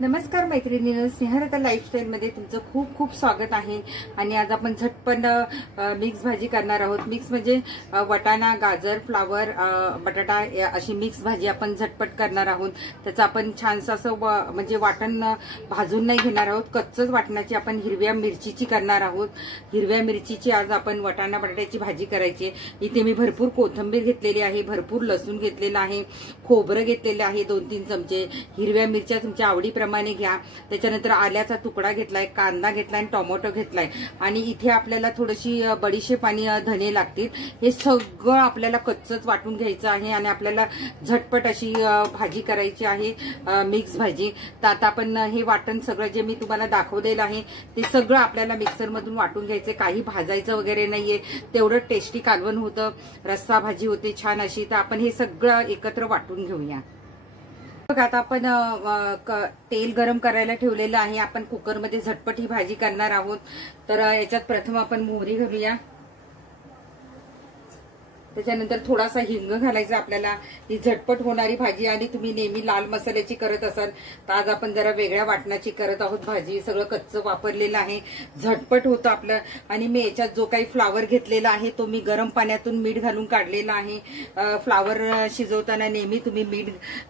नमस्कार मैत्रिणींनो, स्नेहलता लाईफस्टाईल मध्ये तुमचं खूप खूप स्वागत आहे। आणि आज आपण झटपट मिक्स भाजी करणार आहोत। मिक्स म्हणजे वटाणा, गाजर, फ्लावर, बटाटा अशी मिक्स भाजी आपण झटपट करणार आहोत। त्याचं आपण छानसं असं म्हणजे वाटण भाजून नाही घेणार आहोत, कच्चच वाटणाची आपण हिरव्या मिरचीची करणार आहोत। हिरव्या मिरचीची आज आपण वटाणा बटाट्याची भाजी करायची आहे। इथे मी भरपूर कोथिंबीर घेतलेली आहे, भरपूर लसूण घेतलेला आहे, खोबरं घेतलेलं आहे 2-3 चमचे, हिरव्या मिरच्या तुमच्या आवडीप्रमाणे घ्या। त्याच्यानंतर आल्याचा तुकडा घेतलाय, कांदा घेतलाय आणि टोमॅटो घेतलाय। आणि इथे आपल्याला थोडीशी बडीशेप आणि धने लागतील। हे सगळं आपल्याला कच्चच वाटून घ्यायचं आहे आणि आपल्याला झटपट अशी भाजी करायची आहे, मिक्स भाजी। तर आता आपण हे वाटण सगळं जे मी तुम्हाला दाखवलेलं आहे ते सगळं आपल्याला मिक्सर मधून वाटून घ्यायचं, काही भाजायचं वगैरे नाहीये। तेवढं टेस्टी कालवण होतं, रस्सा भाजी होते छान अशी। तर आपण हे सगळं एकत्र वाटून घेऊया। बघा आता आपण तेल गरम करायला ठेवलेलं आहे। आपण कुकरमध्ये झटपट ही भाजी करणार आहोत। तर याच्यात प्रथम आपण मोहरी घालूया, त्याच्यानंतर थोडासा हिंग घालायचा आपल्याला। ही झटपट होणारी भाजी आणि तुम्ही नेहमी लाल मसाल्याची करत असाल तर आज आपण जरा वेगळ्या वाटणाची करत आहोत भाजी। सगळं कच्चं वापरलेलं आहे, झटपट होतं आपलं। आणि मी याच्यात जो काही फ्लावर घेतलेला आहे तो मी गरम पाण्यातून मीठ घालून काढलेला आहे। फ्लावर शिजवताना नेहमी तुम्ही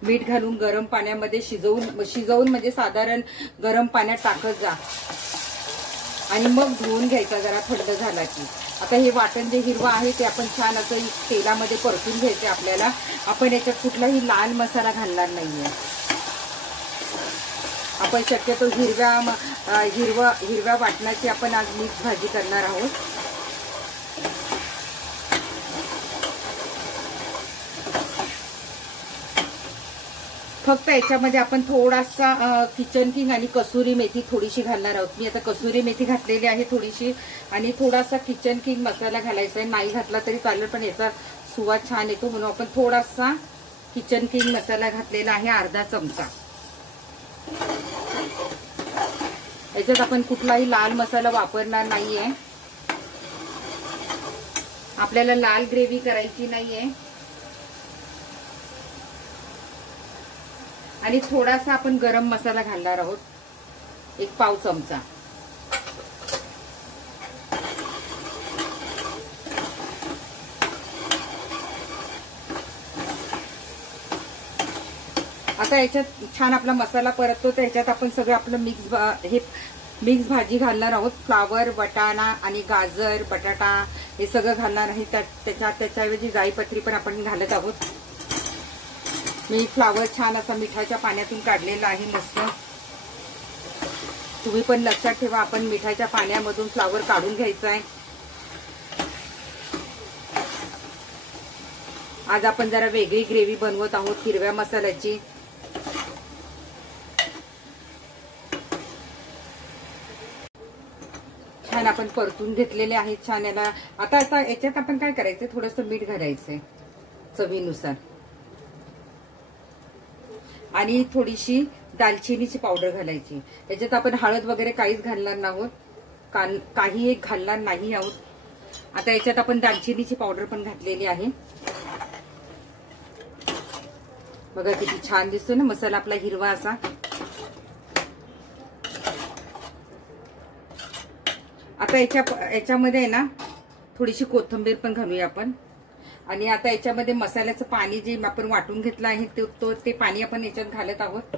मीठ घालून गरम पाण्यामध्ये शिजवून म्हणजे साधारण गरम पाण्यात टाकत जा आणि मग धुवून घ्यायचा जरा थंड झाला की। आता हे वाटण जे हिरवा आहे ते आपण छान असं तेलामध्ये परतून घ्यायचे आपल्याला। आपण याच्यात कुठलाही लाल मसाला घालणार नाहीये। आपण शक्यतो हिरव्या वाटणाची आपण आज मिक्स भाजी करणार आहोत। फक्त याच्यामध्ये आपण थोडासा किचन किंग आणि कसुरी मेथी थोडीशी घालणार आहोत। मी आता कसुरी मेथी घातलेली आहे थोडीशी, आणि थोडासा किचन किंग मसाला घालायचा आहे। नाही घातला तरी चालेल, पण याचा सुवाद छान येतो म्हणून आपण थोडासा किचन किंग मसाला घातलेला आहे, अर्धा चमचा। याच्यात आपण कुठलाही लाल मसाला वापरणार नाहीये, आपल्याला लाल ग्रेव्ही करायची नाहीये। आणि थोडासा आपण गरम मसाला घालणार आहोत, 1 पाव चमचा। आता याच्यात छान आपला मसाला परततो, तर याच्यात आपण सगळं आपलं मिक्स भाजी घालणार आहोत। फ्लावर, वटाणा आणि गाजर, बटाटा हे सगळं घालणार आहे। त्याच्याऐवजी जाईपत्री पण आपण घालत आहोत। मी फ्लावर छान असा मिठाच्या पाण्यातून काढलेला आहे मस्त। तुम्ही पण लक्षात ठेवा, आपण मिठाच्या पाण्यामधून फ्लावर काढून घ्यायचा आहे। आज आपण जरा वेगळी ग्रेव्ही बनवत आहोत हिरव्या मसाल्याची। छान आपण परतून घेतलेले आहेत छान याला। आता याच्यात आपण काय करायचं, थोडंसं मीठ घालायचंय चवीनुसार, आणि थोडीशी दालचिनीची पावडर घालायची। याच्यात आपण हळद वगैरे काहीच घालणार नाहीत, काही एक घालणार नाही आहोत। आता याच्यात आपण दालचिनीची पावडर पण घातलेली आहे। बघा किती छान दिसतो ना मसाला आपला हिरवा असा। आता याच्यामध्ये आहे ना थोडीशी कोथिंबीर पण घालूया आपण। आणि आता याच्यामध्ये मसाल्याचं पाणी जे आपण वाटून घेतलं आहे ते पाणी आपण याच्यात घालत आहोत।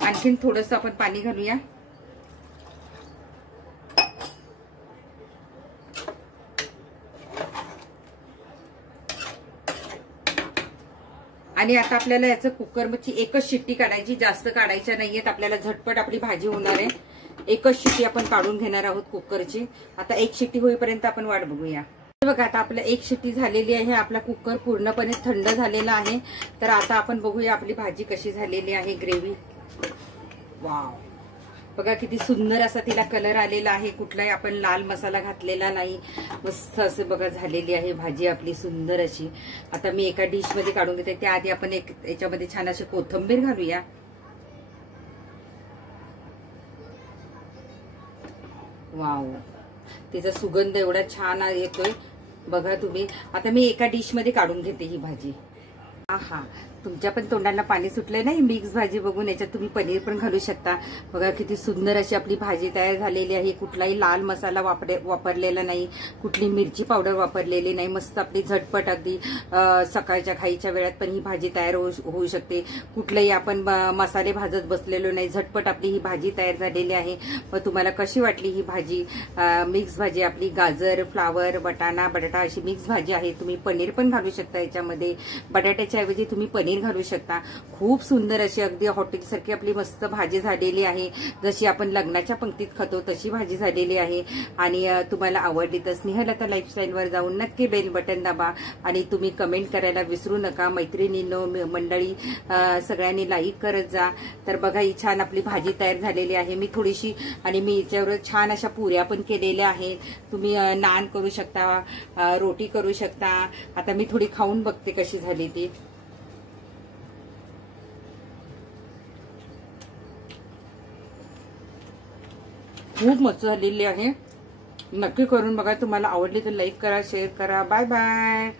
आणखीन थोडंसं आपण पाणी घालूया। आणि आता आपल्याला याचं कुकरची एकच शिट्टी काढायची, जास्त काढायच्या नाहीयेत। आपल्याला झटपट आपली भाजी होणार आहे। एकच शिट्टी आपण काढून घेणार आहोत कुकरची। आता 1 शिट्टी होईपर्यंत आपण वाट बघूया। बघा आता आपल्या 1 शिट्टी झालेली आहे, आपला कुकर पूर्णपणे थंड झालेला आहे। तर आता आपण बघूया आपली भाजी कशी झालेली आहे, ग्रेव्ही। वाव, बघा किती सुंदर असा तिला कलर आलेला आहे, कुठलाही आपण लाल मसाला घातलेला नाही। मस्त असं बघा झालेली आहे भाजी आपली सुंदर अशी। आता मी एका डिश मध्ये काढून घेते, त्याआधी आपण याच्यामध्ये छान अशी कोथिंबीर घालूया। वाव, तिचा सुगंध एवढा छान येतोय। बघा तुम्ही, आता मी एका डिश मध्ये काढून घेते ही भाजी. आहा, तुमच्या पण तोंडाला पाणी सुटलंय ना ही मिक्स भाजी बघून. याच्यात तुम्ही पनीर पण घालू शकता. बघा किती सुंदर अशी आपली भाजी तयार झालेली आहे. कुठलाही लाल मसाला वापरलेला नाही, कुठली मिरची पावडर वापरलेली नाही. मस्त आपली झटपट अगदी सकाळच्या खाईच्या वेळात पण ही भाजी तयार होऊ शकते. कुठलंही आपण मसाले भाजत बसलेलो नाही, झटपट आपली ही भाजी तयार झालेली आहे. मग तुम्हाला कशी वाटली ही भाजी? मिक्स भाजी आपली गाजर, फ्लावर, बटाणा, बटाटा अशी मिक्स भाजी आहे. तुम्ही पनीर पण घालू शकता याच्यामध्ये. बटाट्याच्या ऐवजी तुम्ही पनीर घालू शकता. खूप सुंदर अशी अगदी हॉटेलसारखी आपली मस्त भाजी झालेली आहे. जशी आपण लग्नाच्या पंक्तीत खातो तशी भाजी झालेली आहे. आणि तुम्हाला आवडली तर स्नेहलता लाईफस्टाईलवर जाऊन नक्की बेल बटन दाबा आणि तुम्ही कमेंट करायला विसरू नका. मैत्रिणींनो, मंडळी सगळ्यांनी लाईक करत जा. तर बघा ही छान आपली भाजी तयार झालेली आहे. मी थोडीशी आणि मी याच्यावर छान अशा पुऱ्या पण केलेल्या आहेत. तुम्ही नान करू शकता, रोटी करू शकता. आता मी थोडी खाऊन बघते कशी झाली ती. खूप मस्त झालेली आहे. नक्की करून बघा. तुम्हाला आवडली तर लाईक करा, शेअर करा. Bye bye.